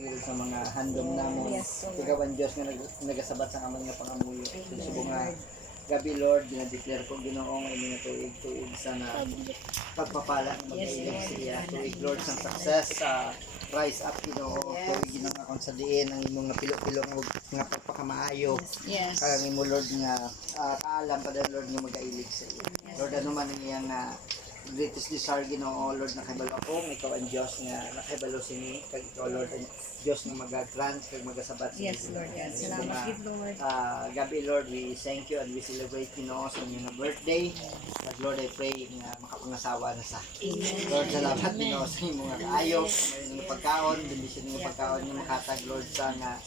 tigil sa mga handom namon. Ikaw ang Diyos nga nagasabat sa amang nga pangamuyo. Subong nga gabi Lord, dinadeclare ko Ginoong ini nga tuig sana pagpapala ng mga siya. Tuig Lord sa success sa rise up Ginoo. Tuig Ginoo nga kung sa diin ang imong nga pilo-pilo nga pagpakamaayo. Kang imo Lord nga kaalam pa Lord nga magailig sa iyo. Lord ano man ang iyang greatest desire Ginoo Lord nakahibalo ako ikaw ang Diyos nga nakahibalo sini kag ikaw Lord ang Diyos nga mag-grant kag magasabat sa Yes, Lord God. Salamat gid Lord. Gabi Lord, we thank you and we celebrate Ginoo sa inyong birthday. But Lord, I pray nga makapangasawa na sa. Lord, salamat Ginoo sa imong nga kaayo, may nga pagkaon, bendisyon nga pagkaon nga makatag Lord sa nga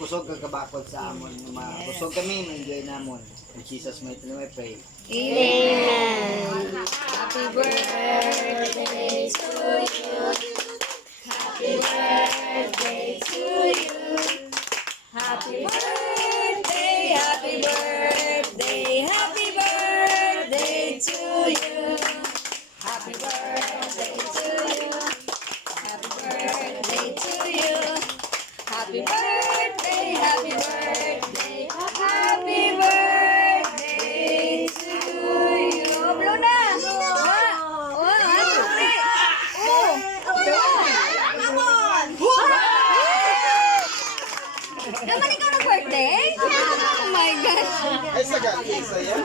kusog kag kabakod sa amon nga makusog kami ma-enjoy namon. In Jesus mighty name I pray. Amen. Happy birthday to you. Happy birthday to you. Happy birthday, happy birthday, happy birthday to you. Happy birthday to you. Happy birthday to you. Happy birthday, happy birthday, happy birthday to you. Blow na! Naman ikaw na birthday? Oh my gosh! Ay, sagat. Isa yan.